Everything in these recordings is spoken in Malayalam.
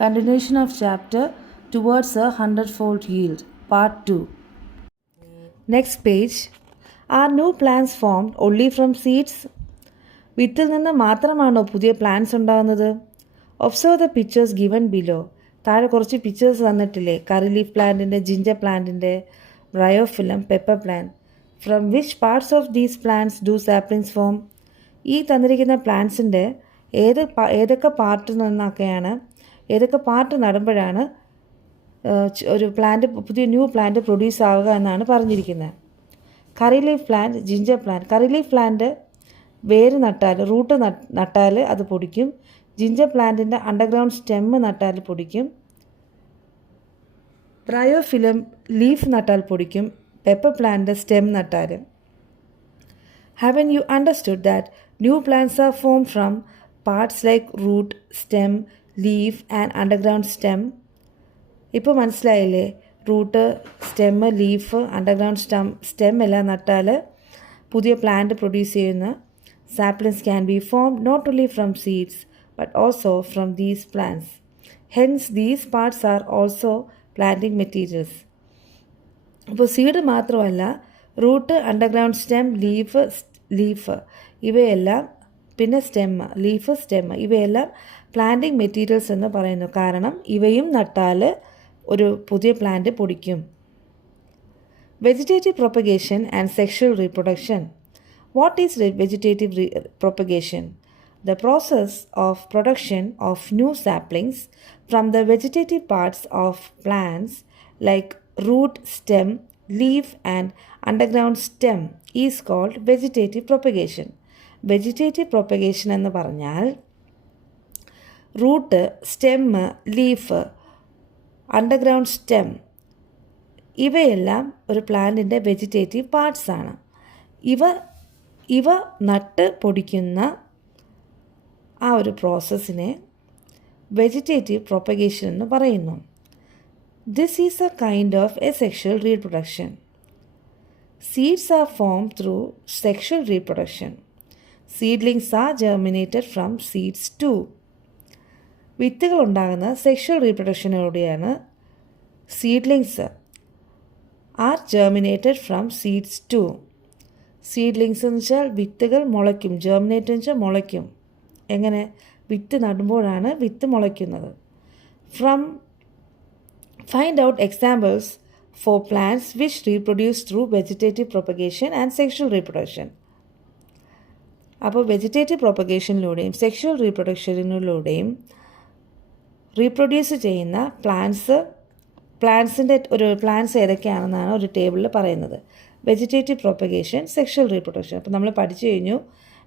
Continuation of chapter Towards a Hundredfold Yield, Part 2. Next page. Are new plants formed only from seeds? വിത്തിൽ നിന്ന് മാത്രമാണോ പുതിയ പ്ലാന്റ്സ് ഉണ്ടാകുന്നത്? Observe the pictures given below. താഴെ കുറച്ച് പിക്ചേഴ്സ് തന്നിട്ടില്ലേ? കറി ലീഫ് പ്ലാന്റിൻ്റെ, ജിഞ്ചർ പ്ലാന്റിൻ്റെ, bryophyllum, pepper plant. From which parts of these plants do saplings form? ഈ തന്നിരിക്കുന്ന പ്ലാന്റ്സിൻ്റെ ഏതൊക്കെ പാർട്ടിൽ നിന്നൊക്കെയാണ്, ഏതൊക്കെ പാർട്ട് നടുമ്പോഴാണ് ഒരു പ്ലാന്റ്, പുതിയ ന്യൂ പ്ലാന്റ് പ്രൊഡ്യൂസ് ആവുക എന്നാണ് പറഞ്ഞിരിക്കുന്നത്. കറി ലീഫ് പ്ലാന്റ്, ജിഞ്ചർ പ്ലാന്റ്. കറി ലീഫ് പ്ലാന്റ് വേര് നട്ടാൽ, റൂട്ട് നട്ടാൽ അത് പൊടിക്കും. ജിഞ്ചർ പ്ലാന്റിൻ്റെ അണ്ടർഗ്രൗണ്ട് സ്റ്റെമ്മ് നട്ടാൽ പൊടിക്കും. ബ്രയോഫിലം ലീഫ് നട്ടാൽ പൊടിക്കും. പെപ്പർ പ്ലാന്റ് സ്റ്റെം നട്ടാൽ. Haven't you understood that new plants are formed from parts like root, stem, leaf and underground stem? ഇപ്പോൾ മനസ്സിലായില്ലേ? Root, stem, leaf, underground stem എല്ലാം നട്ടാൽ പുതിയ പ്ലാന്റ് പ്രൊഡ്യൂസ് ചെയ്യുന്ന saplings can be form not only from seeds but also from these plants. Hence these parts are also planting materials. അപ്പോൾ സീഡ് മാത്രമല്ല, റൂട്ട്, അണ്ടർഗ്രൗണ്ട് സ്റ്റെം, ലീഫ് ഇവയെല്ലാം, പിന്നെ സ്റ്റെമ്മ്, ലീഫ്, സ്റ്റെമ്മ് ഇവയെല്ലാം പ്ലാന്റിംഗ് മെറ്റീരിയൽസ് എന്ന് പറയുന്നു. കാരണം ഇവയും നട്ടാൽ ഒരു പുതിയ പ്ലാന്റ് പൊടിക്കും. Vegetative propagation and sexual reproduction. What is vegetative propagation? The process of production of new saplings from the vegetative parts of plants like root, stem, leaf and underground stem is called vegetative propagation. Vegetative propagation എന്ന് പറഞ്ഞാൽ root, stem, leaf, underground stem ഇവയെല്ലാം ഒരു പ്ലാന്റിൻ്റെ വെജിറ്റേറ്റീവ് പാർട്സാണ്. ഇവ നട്ട് പൊടിക്കുന്ന ആ ഒരു പ്രോസസ്സിനെ വെജിറ്റേറ്റീവ് പ്രൊപ്പഗേഷൻ എന്ന് പറയുന്നു. This is a kind of asexual reproduction. Seeds are formed through sexual reproduction. Seedlings are germinated from seeds too. വിത്തുകൾ ഉണ്ടാകുന്ന സെക്ഷൽ റീപ്രൊഡക്ഷനോടെയാണ് seedlings are germinated from seeds too. Seedlings എന്ന് വെച്ചാൽ വിത്തുകൾ മുളയ്ക്കും. ജെർമിനേറ്റ് എന്ന് വെച്ചാൽ മുളയ്ക്കും. എങ്ങനെ? വിത്ത് നടുമ്പോഴാണ് വിത്ത് മുളയ്ക്കുന്നത്. Find out examples for plants which reproduce through vegetative propagation and sexual reproduction. അപ്പോൾ വെജിറ്റേറ്റീവ് പ്രൊപ്പഗേഷനിലൂടെയും സെക്ഷൽ റീപ്രൊഡക്ഷനിലൂടെയും റീപ്രൊഡ്യൂസ് ചെയ്യുന്ന പ്ലാന്റ്സിൻ്റെ പ്ലാന്റ്സ് ഏതൊക്കെയാണെന്നാണ് ഒരു ടേബിളിൽ പറയുന്നത്. Vegetative propagation, sexual reproduction. അപ്പോൾ നമ്മൾ പഠിച്ചു കഴിഞ്ഞു.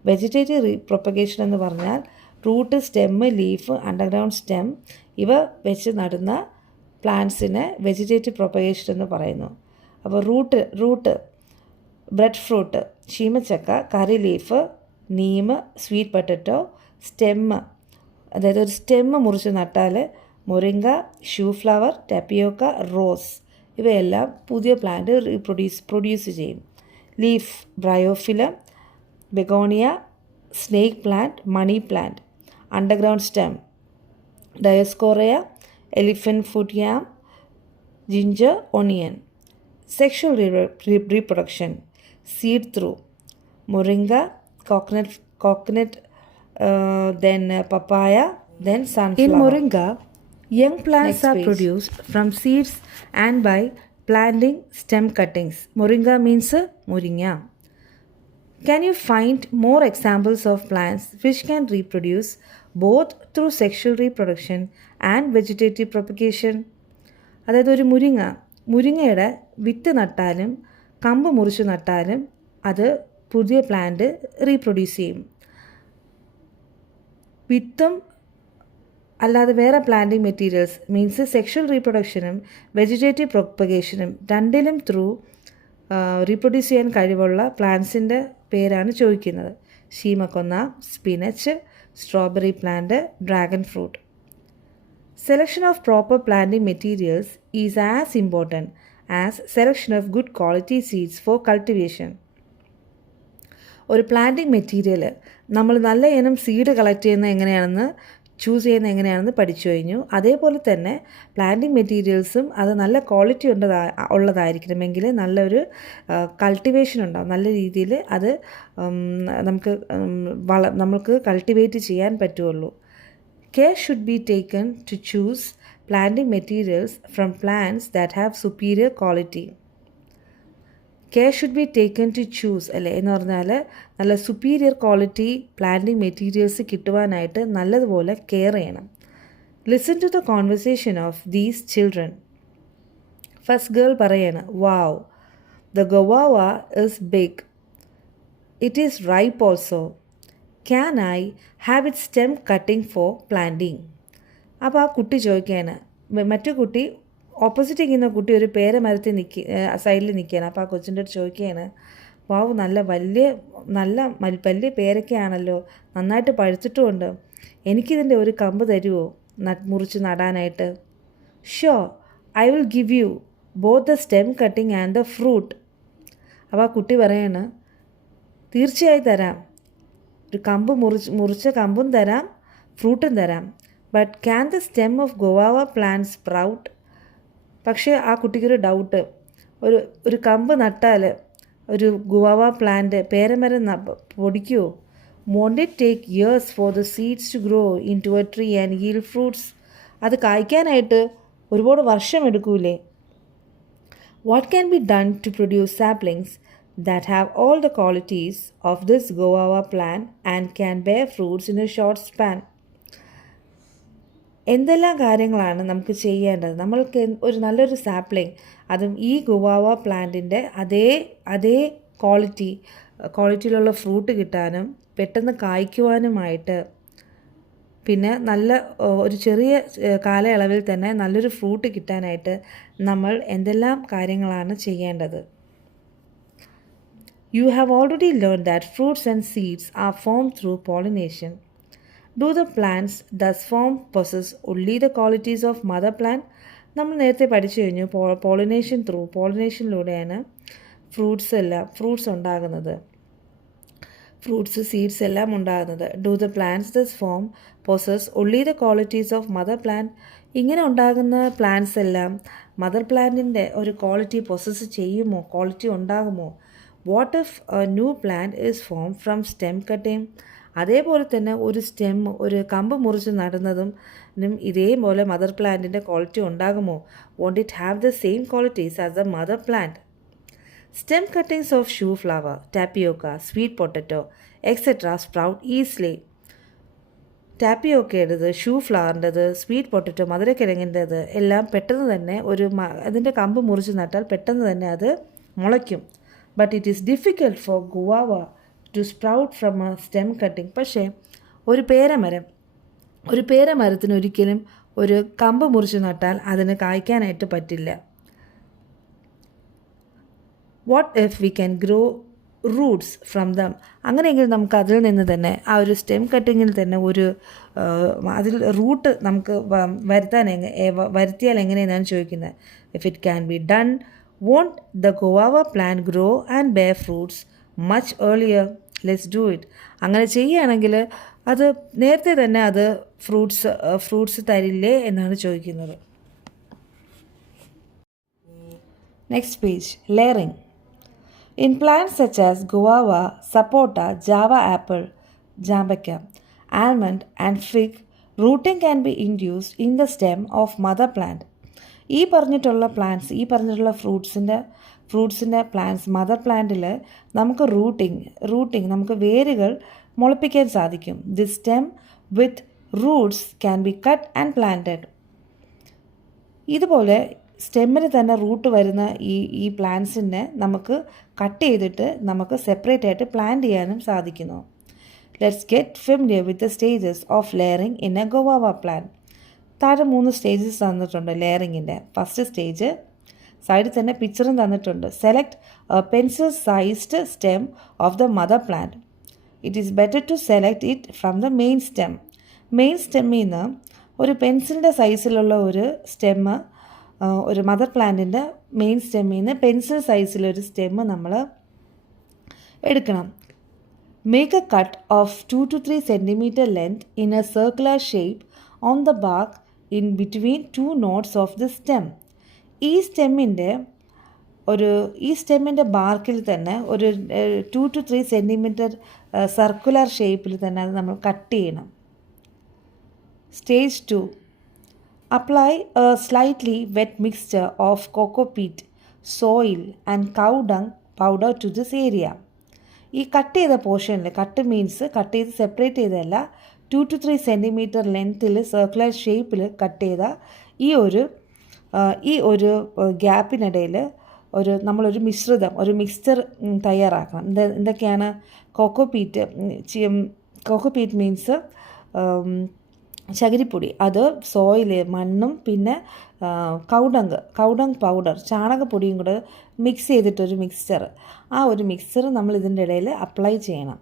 വെജിറ്റേറ്റീവ് പ്രൊപ്പഗേഷൻ എന്ന് പറഞ്ഞാൽ root, stem, leaf, underground stem ഇവ വെച്ച് നടുന്ന പ്ലാന്റ്സിന് വെജിറ്റേറ്റീവ് പ്രൊപ്പഗേഷൻ എന്ന് പറയുന്നു. അപ്പോൾ റൂട്ട് ബ്രെഡ് ഫ്രൂട്ട്, ചീമച്ചക്ക, curry leaf, neem, sweet potato. Stem, അതായത് ഒരു സ്റ്റെമ്മ് മുറിച്ച് നട്ടാൽ moringa, shoe flower, tapioca, rose ഇവയെല്ലാം പുതിയ പ്ലാന്റ് പ്രൊഡ്യൂസ് ചെയ്യും. Leaf bryophyllum, begonia, snake plant, money plant. Underground stem Dioscorea, elephant foot yam, ginger, onion. Sexual reproduction, seed through moringa, coconut, then papaya, then sunflower. In moringa, young plants are produced from seeds and by planting stem cuttings. Moringa means moringa. Can you find more examples of plants which can reproduce both through sexual reproduction and vegetative propagation? അതായത് ഒരു മുരിങ്ങയുടെ വിത്ത് നട്ടാലും കമ്പ് മുറിച്ച് നട്ടാലും അത് പുതിയ പ്ലാന്റ് റീപ്രൊഡ്യൂസ് ചെയ്യും. വിത്തും അല്ലാതെ വേറെ പ്ലാന്റിംഗ് മെറ്റീരിയൽസ് മീൻസ് സെക്ഷൽ റീപ്രൊഡക്ഷനും വെജിറ്റേറ്റീവ് പ്രൊപ്പഗേഷനും രണ്ടിലും ത്രൂ റീപ്രൊഡ്യൂസ് ചെയ്യാൻ കഴിവുള്ള പ്ലാന്റ്സിൻ്റെ പേരാണ് ചോദിക്കുന്നത്. ശീമക്കൊന്ന, spinach, strawberry plant, dragon fruit. Selection of proper planting materials is as important as selection of good quality seeds for cultivation. ഒരു പ്ലാന്റിംഗ് മെറ്റീരിയൽ നമ്മൾ നല്ല ഇനം സീഡ് കളക്ട് ചെയ്യുന്നത് എങ്ങനെയാണെന്ന് ചൂസ് ചെയ്യുന്നത് എങ്ങനെയാണെന്ന് പഠിച്ചു കഴിഞ്ഞു. അതേപോലെ തന്നെ പ്ലാന്റിംഗ് മെറ്റീരിയൽസും അത് നല്ല ക്വാളിറ്റി ഉള്ളതായിരിക്കണമെങ്കിൽ നല്ലൊരു കൾട്ടിവേഷൻ ഉണ്ടാവും. നല്ല രീതിയിൽ അത് നമുക്ക് കൾട്ടിവേറ്റ് ചെയ്യാൻ പറ്റുള്ളൂ. Care should be taken to choose planting materials from plants that have superior quality. Care should be taken to choose അല്ലേ എന്ന് പറഞ്ഞാൽ നല്ല സുപ്പീരിയർ ക്വാളിറ്റി പ്ലാന്റിംഗ് മെറ്റീരിയൽസ് കിട്ടുവാനായിട്ട് നല്ലതുപോലെ കെയർ ചെയ്യണം. Listen to the conversation of these children. First girl പറയാണ്, wow, the guava is big, it is ripe also, can I have it stem cutting for planting. അപ്പോൾ ആ കുട്ടി ചോദിക്കുകയാണ്, മറ്റു കുട്ടി ഓപ്പോസിറ്റ് ഇരിക്കുന്ന കുട്ടി ഒരു പേരമരത്തിൽ സൈഡിൽ നിൽക്കുകയാണ്. അപ്പോൾ ആ കൊച്ചിൻ്റെ അടുത്ത് ചോദിക്കുകയാണ്, വാവ്, നല്ല വലിയ പേരൊക്കെയാണല്ലോ, നന്നായിട്ട് പഴുത്തിട്ടുമുണ്ട്, എനിക്കിതിൻ്റെ ഒരു കമ്പ് തരുമോ മുറിച്ച് നടാനായിട്ട്? Sure, I will give you both the stem cutting and the fruit. അപ്പോൾ ആ കുട്ടി പറയാണ്, തീർച്ചയായും തരാം, ഒരു കമ്പ് മുറിച്ച കമ്പും തരാം, ഫ്രൂട്ടും തരാം. But can the stem of guava plant sprout? പക്ഷേ ആ കുട്ടിക്കൊരു ഡൗട്ട്, ഒരു കമ്പ് നട്ടാൽ ഒരു ഗുവാവ പ്ലാന്റ് പേരമരം പൊടിക്കുമോ? Won't it take years for the seeds to grow into a tree and yield fruits? അത് കായ്ക്കാനായിട്ട് ഒരുപാട് വർഷം എടുക്കൂലേ? What can be done to produce saplings that have all the qualities of this guava plant and can bear fruits in a short span? എന്തെല്ലാം കാര്യങ്ങളാണ് നമുക്ക് ചെയ്യേണ്ടത്? നമ്മൾക്ക് നല്ലൊരു സാപ്ലിംഗ്, അതും ഈ ഗുവാവ പ്ലാന്റിൻ്റെ അതേ ക്വാളിറ്റിയിലുള്ള ഫ്രൂട്ട് കിട്ടാനും പെട്ടെന്ന് കായ്ക്കുവാനുമായിട്ട്, പിന്നെ ഒരു ചെറിയ കാലയളവിൽ തന്നെ നല്ലൊരു ഫ്രൂട്ട് കിട്ടാനായിട്ട് നമ്മൾ എന്തെല്ലാം കാര്യങ്ങളാണ് ചെയ്യേണ്ടത്? You have already learned that fruits and seeds are formed through pollination. Do the plants thus formed possess only the qualities of mother plant? നമ്മൾ നേരത്തെ പഠിച്ചു കഴിഞ്ഞു, പോളിനേഷനിലൂടെയാണ് ഫ്രൂട്ട്സ് ഉണ്ടാകുന്നത്, സീഡ്സ് എല്ലാം ഉണ്ടാകുന്നത്. Do the plants thus form possess only the qualities of mother plant? ഇങ്ങനെ ഉണ്ടാകുന്ന പ്ലാന്റ്സ് എല്ലാം മദർ പ്ലാന്റിൻ്റെ ഒരു ക്വാളിറ്റി പൊസസ് ചെയ്യുമോ, ക്വാളിറ്റി ഉണ്ടാകുമോ? What if A new plant is form from stem cutting? അതേപോലെ തന്നെ ഒരു കമ്പ് മുറിച്ച് നടുന്നതും ഇതേപോലെ മദർ പ്ലാന്റിൻ്റെ ക്വാളിറ്റി ഉണ്ടാകുമോ? Won't it have the same qualities as the mother plant? Stem cuttings of shoe flower, tapioca, sweet potato etcetera sprout easily. ടാപ്പിയോക്കയുടേത്, ഷൂ ഫ്ലവറിൻ്റെത്, സ്വീറ്റ് പൊട്ടറ്റോ, മധുരക്കിഴങ്ങിൻ്റെത് എല്ലാം പെട്ടെന്ന് തന്നെ അതിൻ്റെ കമ്പ് മുറിച്ച് നട്ടാൽ പെട്ടെന്ന് തന്നെ അത് മുളയ്ക്കും. But it is difficult for guava to sprout from a stem cutting. പക്ഷേ ഒരു പേരമരത്തിന് ഒരിക്കലും ഒരു കമ്പ് മുറിച്ച് നട്ടാൽ അതിന് കായ്ക്കാനായിട്ട് പറ്റില്ല. What if we can grow Roots from them? അങ്ങനെയെങ്കിൽ നമുക്ക് അതിൽ നിന്ന് തന്നെ ആ ഒരു സ്റ്റെം കട്ടിങ്ങിൽ തന്നെ അതിൽ റൂട്ട് നമുക്ക് വരുത്തിയാൽ എങ്ങനെയെന്നാണ് ചോദിക്കുന്നത്. If it can be done, won't the guava plant grow and bear fruits much earlier? Let's do it. അങ്ങനെ ചെയ്യുകയാണെങ്കിൽ അത് നേരത്തെ തന്നെ അത് ഫ്രൂട്ട്സ് തരില്ലേ എന്നാണ് ചോദിക്കുന്നത്. Next page, layering. In plants such as guava, sapota, java apple, ജാമ്പയ്ക്ക, almond and fig, rooting can be induced in the stem of mother plant. ഈ പറഞ്ഞിട്ടുള്ള ഫ്രൂട്ട്സിൻ്റെ പ്ലാന്റ്സ് മദർ പ്ലാന്റിൽ നമുക്ക് റൂട്ടിങ് നമുക്ക് വേരുകൾ മുളപ്പിക്കാൻ സാധിക്കും. The stem with Roots can be cut and planted. ഇതുപോലെ സ്റ്റെമ്മിന് തന്നെ റൂട്ട് വരുന്ന ഈ പ്ലാന്റ്സിനെ നമുക്ക് കട്ട് ചെയ്തിട്ട് നമുക്ക് സെപ്പറേറ്റ് ആയിട്ട് പ്ലാന്റ് ചെയ്യാനും സാധിക്കുന്നു. Let's get familiar with the stages of layering in a guava plant. താഴെ 3 സ്റ്റേജസ് തന്നിട്ടുണ്ട് ലെയറിങ്ങിൻ്റെ. ഫസ്റ്റ് സ്റ്റേജ്, സൈഡിൽ തന്നെ പിക്ചറും തന്നിട്ടുണ്ട്. Select pencil sized stem of the mother plant. It is better to select it from the main stem. Main സ്റ്റെമ്മിൽ നിന്ന് ഒരു പെൻസിലിൻ്റെ സൈസിലുള്ള ഒരു സ്റ്റെമ്മ്, ഒരു മദർ പ്ലാന്റിൻ്റെ മെയിൻ സ്റ്റെമ്മിൽ നിന്ന് പെൻസിൽ സൈസിലൊരു സ്റ്റെമ്മ് നമ്മൾ എടുക്കണം. Make a cut of 2 to 3 centimeter length in a circular shape on the bark in between 2 nodes of the stem. ഈ സ്റ്റെമ്മിൻ്റെ ബാർക്കിൽ തന്നെ ഒരു 2 to 3 സെൻറ്റിമീറ്റർ സർക്കുലർ ഷേപ്പിൽ തന്നെ അത് നമ്മൾ കട്ട് ചെയ്യണം. Stage 2, apply a slightly wet mixture of coco peat, soil and cow dung powder to this area. ഈ കട്ട് ചെയ്ത പോർഷനിൽ, കട്ട് മീൻസ് കട്ട് ചെയ്ത് സെപ്പറേറ്റ് ചെയ്തതല്ല, 2 to 3 സെൻറ്റിമീറ്റർ ലെങ്ത്തിൽ സർക്കുലർ ഷേപ്പിൽ കട്ട് ചെയ്ത ഈ ഒരു ഗ്യാപ്പിനിടയിൽ നമ്മളൊരു മിക്സ്ചർ തയ്യാറാക്കണം. എന്തൊക്കെയാണ്? കോക്കോ പീറ്റ് മീൻസ് ചകിരിപ്പൊടി, അത് സോയില്, മണ്ണും പിന്നെ കൗഡങ് പൗഡർ, ചാണകപ്പൊടിയും കൂടെ മിക്സ് ചെയ്തിട്ടൊരു മിക്സ്ചർ. ആ ഒരു മിക്സ്ചർ നമ്മൾ ഇതിൻ്റെ ഇടയിൽ അപ്ലൈ ചെയ്യണം.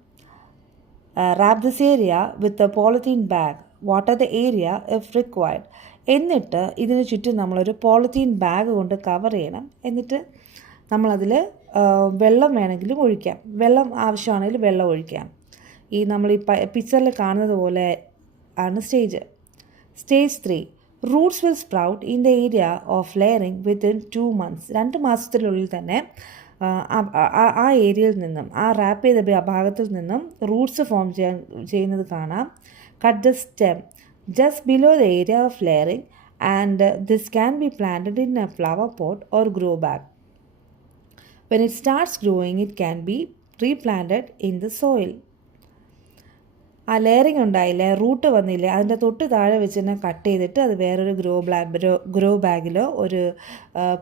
Wrap this area with a polythene bag, water the area if required. എന്നിട്ട് ഇതിന് ചുറ്റും നമ്മളൊരു പോളിത്തീൻ ബാഗ് കൊണ്ട് കവർ ചെയ്യണം. എന്നിട്ട് നമ്മളതിൽ വെള്ളം വേണമെങ്കിലും ഒഴിക്കാം, വെള്ളം ആവശ്യമാണെങ്കിൽ വെള്ളം ഒഴിക്കാം. നമ്മൾ ഈ പിക്ചറിൽ കാണുന്നത് പോലെ ആണ് stage. Stage 3, Roots will sprout in the area of layering within 2 months. 2 മാസത്തിനുള്ളിൽ തന്നെ ആ ഏരിയയിൽ നിന്നും, ആ റാപ്പ് ചെയ്ത ഭാഗത്തിൽ നിന്നും റൂട്ട്സ് ഫോം ചെയ്യുന്നത് കാണാം. Cut the stem just below the area of layering and this can be planted in A flower pot or grow bag. When it starts growing, it can be replanted in the soil. ആ ലെയറിങ് ഉണ്ടായില്ലേ, റൂട്ട് വന്നില്ലേ, അതിൻ്റെ തൊട്ട് താഴെ വെച്ച് തന്നെ കട്ട് ചെയ്തിട്ട് അത് വേറൊരു ഗ്രോ ബാഗിലോ ഒരു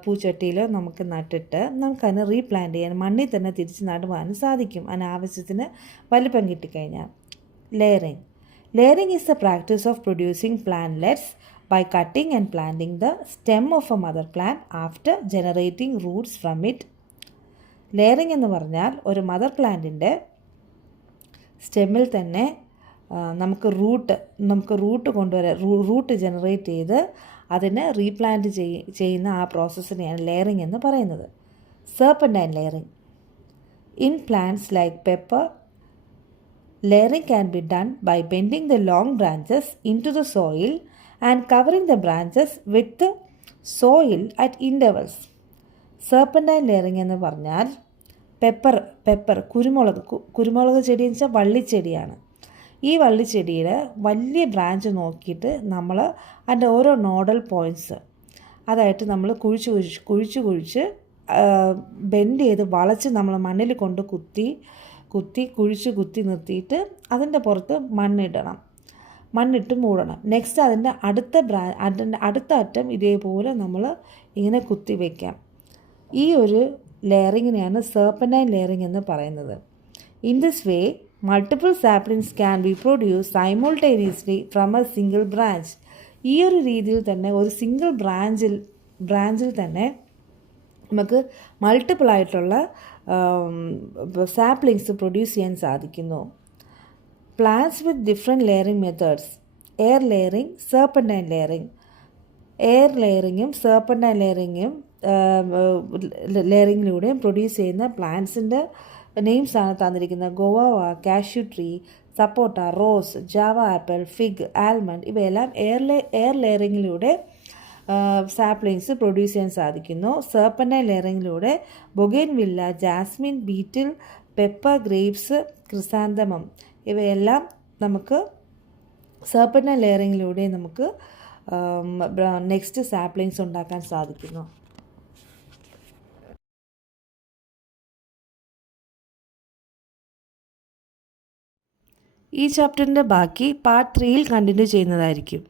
പൂച്ചട്ടിയിലോ നമുക്ക് നട്ടിട്ട് നമുക്കതിനെ റീപ്ലാന്റ് ചെയ്യാൻ, മണ്ണിൽ തന്നെ തിരിച്ച് നടുവാനും സാധിക്കും, അതിനാവശ്യത്തിന് വലിപ്പം കിട്ടിക്കഴിഞ്ഞാൽ. Layering is the practice of producing plantlets by cutting and planting the stem of a mother plant after generating roots from it. Layering എന്ന് പറഞ്ഞാൽ ഒരു മദർ പ്ലാന്റിൻ്റെ സ്റ്റെമ്മിൽ തന്നെ നമുക്ക് റൂട്ട് കൊണ്ടുവരാൻ, റൂട്ട് ജനറേറ്റ് ചെയ്ത് അതിനെ റീപ്ലാന്റ് ചെയ്യുന്ന ആ പ്രോസസ്സിനെയാണ് ലെയറിങ് എന്ന് പറയുന്നത്. Serpentine layering in plants like pepper, layering can be done by bending the long branches into the soil and covering the branches with the soil at intervals. Serpentine layering എന്ന് പറഞ്ഞാൽ പെപ്പർ കുരുമുളക് ചെടി എന്ന് വെച്ചാൽ വള്ളിച്ചെടിയാണ്. ഈ വള്ളിച്ചെടിയുടെ വലിയ ബ്രാഞ്ച് നോക്കിയിട്ട് നമ്മൾ അതിൻ്റെ ഓരോ നോഡൽ പോയിൻറ്റ്സ് അതായിട്ട് നമ്മൾ കുഴിച്ച് ബെൻഡ് ചെയ്ത് വളച്ച് നമ്മൾ മണ്ണിൽ കൊണ്ട് കുത്തി നിർത്തിയിട്ട് അതിൻ്റെ പുറത്ത് മണ്ണിട്ട് മൂടണം. നെക്സ്റ്റ് അതിൻ്റെ അടുത്ത അറ്റം ഇതേപോലെ നമ്മൾ ഇങ്ങനെ കുത്തി വയ്ക്കാം. ഈ ഒരു ലെയറിങ്ങിനെയാണ് സെർപ്പൻറ്റൈൻ ലെയറിങ് എന്ന് പറയുന്നത്. In this way multiple saplings can B produce simultaneously from A single branch. ഈ ഒരു രീതിയിൽ തന്നെ ഒരു സിംഗിൾ ബ്രാഞ്ചിൽ തന്നെ നമുക്ക് മൾട്ടിപ്പിൾ ആയിട്ടുള്ള സാപ്ലിങ്സ് പ്രൊഡ്യൂസ് ചെയ്യാൻ സാധിക്കുന്നു. Plants with different layering methods: air layering, serpentine layering. Air ലെയറിങ്ങും സെർപ്പൻറ്റൈൻ ലെയറിങ്ങിലൂടെയും പ്രൊഡ്യൂസ് ചെയ്യുന്ന പ്ലാന്റ്സിൻ്റെ നെയിംസാണ് തന്നിരിക്കുന്നത്. Guava, cashew tree, sapota, rose, Java apple, fig, almond ഇവയെല്ലാം എയർ ലെയറിങ്ങിലൂടെ സാപ്ലിങ്സ് പ്രൊഡ്യൂസ് ചെയ്യാൻ സാധിക്കുന്നു. സെർപ്പൻറ്റൈൻ ലെയറിങ്ങിലൂടെ bougainvillea, jasmine, betel, pepper, grapes, chrysanthemum ഇവയെല്ലാം നമുക്ക് സെർപ്പൻറ്റൈൻ ലെയറിങ്ങിലൂടെ നമുക്ക് നെക്സ്റ്റ് സാപ്ലിങ്സ് ഉണ്ടാക്കാൻ സാധിക്കുന്നു. ഈ ചാപ്റ്ററിൻ്റെ ബാക്കി പാർട്ട് 3യിൽ കണ്ടിന്യൂ ചെയ്യുന്നതായിരിക്കും.